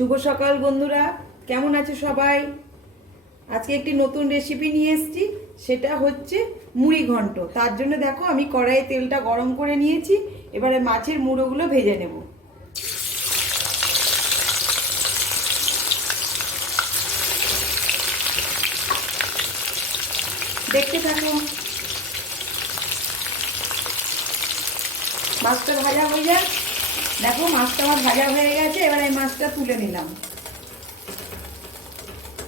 শুভ সকাল বন্ধুরা, কেমন আছে সবাই? আজকে একটি নতুন রেসিপি নিয়ে এসেছি, সেটা হচ্ছে মুড়ি ঘন্ট। তার জন্য দেখো, আমি কড়াইয়ে তেলটা গরম করে নিয়েছি, এবারে মাছের মুড়োগুলো ভেজে নেব। দেখতে থাকো। মাছটা ভাজা হয়ে যায় দেখো, মাছটা আমার ভাজা হয়ে গেছে, এবার এই মাছটা তুলে নিলাম।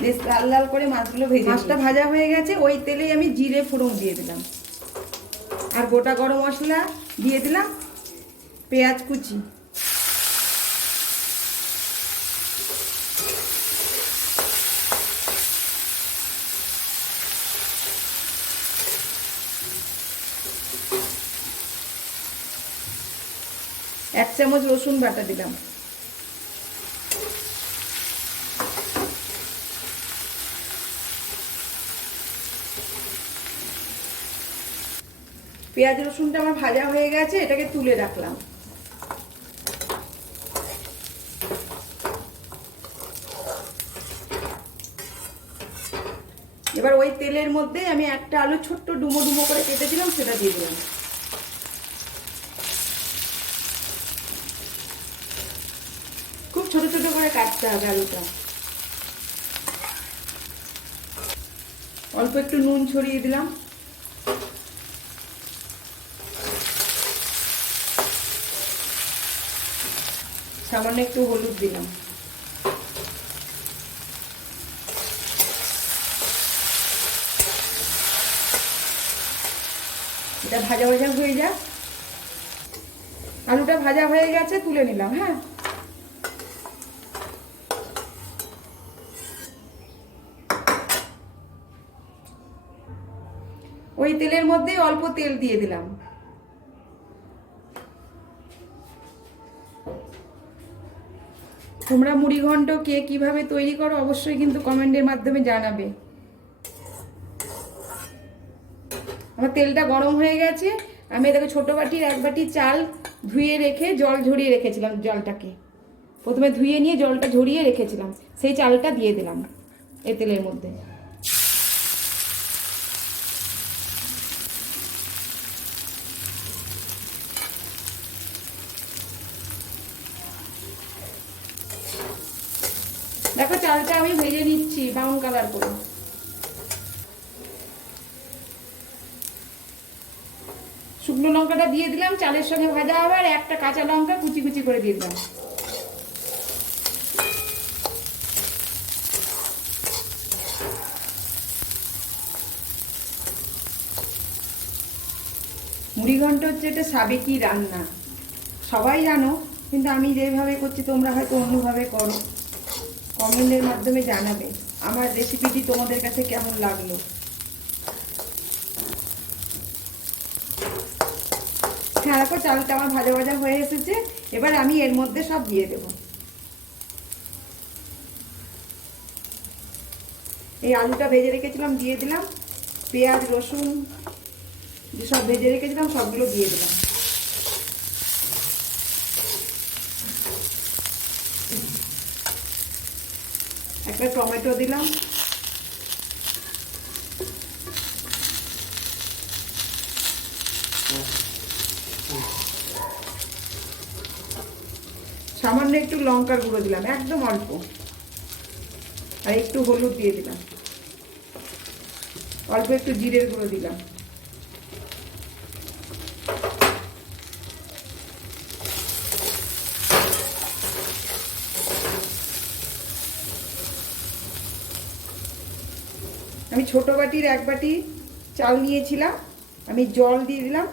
বেশ লাল লাল করে মাছগুলো ভেজে মাছটা ভাজা হয়ে গেছে, ওই তেলেই আমি জিরে ফোড়ন দিয়ে দিলাম। আর গোটা গরম মশলা দিয়ে দিলাম, পেঁয়াজ কুচি। এক চামচ রসুন বাটা দিলাম। পেঁয়াজ রসুনটা আমার ভাজা হয়ে গেছে, এটাকে তুলে রাখলাম। এবার ওই তেলের মধ্যে আমি একটা আলু ছোট্ট ডুমো ডুমো করে কেটেছিলাম সেটা দিয়ে দিলাম খুব ছোট ছোট কাটতে হবে আলুটা অল্প একটু নুন ছড়িয়ে দিলাম। সামান্য একটু হলুদ দিলাম। এটা ভাজা ভাজা হয়ে যাক। আলুটা ভাজা হয়ে গেছে, তুলে নিলাম হ্যাঁ? ওই তেলের মধ্যে অল্প তেল দিয়ে দিলাম। তোমরা মুড়ি ঘন্ট কে কীভাবে তৈরি করো অবশ্যই কিন্তু কমেন্টের মাধ্যমে জানাবে। আমার তেলটা গরম হয়ে গেছে, আমি দেখো ছোট বাটির এক বাটি চাল ধুয়ে রেখে জল ঝরিয়ে রেখেছিলাম জলটাকে। প্রথমে ধুয়ে নিয়ে জলটা ঝরিয়ে রেখেছিলাম, সেই চালটা দিয়ে দিলাম এ তেলের মধ্যে। দেখো চালটা আমি ভেজে নিচ্ছি ব্রাউন কালার করে। শুকনো লঙ্কাটা দিয়ে দিলাম, চালের সঙ্গে ভাজা হবে আর একটা কাঁচা লঙ্কা কুচি কুচি করে দিয়ে দিলাম। মুড়ি ঘন্ট হচ্ছে একটা সাবেকি রান্না। সবাই জানো, কিন্তু আমি যেভাবে করছি, তোমরা হয়তো অন্যভাবে করো। কমেন্টের মাধ্যমে জানাবে আমার রেসিপিটি তোমাদের কাছে কেমন লাগল? হ্যাঁ দেখো চালটা আমার ভাজা ভাজা হয়ে এসেছে, এবার আমি এর মধ্যে সব দিয়ে দেব। এই আলুটা ভেজে রেখেছিলাম, দিয়ে দিলাম। পেঁয়াজ, রসুন সব ভেজে রেখেছিলাম, সবগুলো দিয়ে দিলাম। একটা টমেটো দিলাম। সামান্য একটু লঙ্কার গুঁড়ো দিলাম, একদম অল্প। আর একটু হলুদ দিয়ে দিলাম। অল্প একটু জিরের গুঁড়ো দিলাম। আমি ছোট বাটির এক বাটি চাল নিয়েছিলাম, আমি জল দিয়ে দিলাম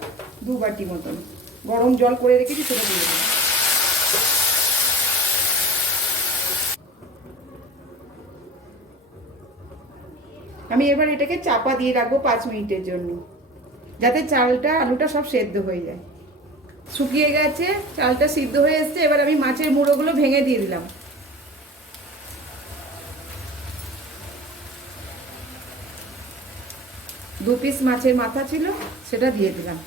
দু বাটি মতন। গরম জল করে রেখেছি, সেটা দিয়ে দিলাম। আমি এবার এটাকে চাপা দিয়ে রাখব পাঁচ মিনিটের জন্য, যাতে চালটা, আলুটা সব সেদ্ধ হয়ে যায়। শুকিয়ে গেছে, চালটা সিদ্ধ হয়ে এসছে, এবার আমি মাছের মুড়োগুলো ভেঙে দিয়ে দিলাম। দু পিস মাছের মাথা ছিল সেটা দিয়ে দিলাম।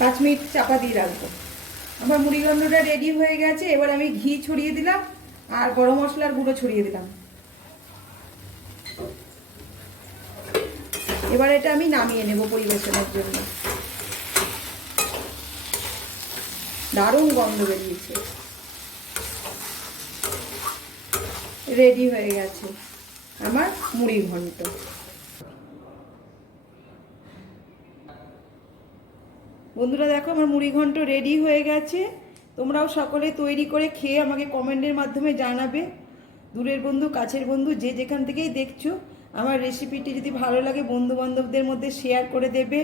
পাঁচ মিনিট চাপা দিয়ে রাখব। আমার মুড়িঘণ্টটা রেডি হয়ে গেছে, এবার আমি ঘি ছড়িয়ে দিলাম আর গরম মশলার গুঁড়ো ছড়িয়ে দিলাম। এবার এটা আমি নামিয়ে নেব পরিবেশনের জন্য। দারুণ গন্ধ বেরিয়েছে। রেডি হয়ে গেছে আমার মুড়ি ঘন্ট। বন্ধুরা দেখো, আমার মুড়ি ঘন্ট রেডি হয়ে গেছে। তোমরাও সকলে তৈরি করে খেয়ে আমাকে কমেন্টের মাধ্যমে জানাবে। দূরের বন্ধু, কাছের বন্ধু, যে যেখান থেকেই দেখছ, আমার রেসিপিটি যদি ভালো লাগে বন্ধু বান্ধবদের মধ্যে শেয়ার করে দেবে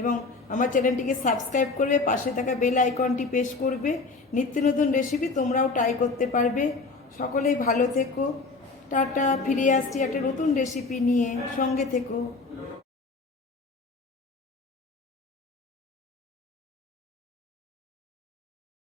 এবং আমার চ্যানেলটিকে সাবস্ক্রাইব করবে, পাশে থাকা বেল আইকনটি প্রেস করবে। নিত্য নতুন রেসিপি তোমরাও ট্রাই করতে পারবে। সকলেই ভালো থেকো। টাটা, ফিরে আসছি একটা নতুন রেসিপি নিয়ে। সঙ্গে থেকো।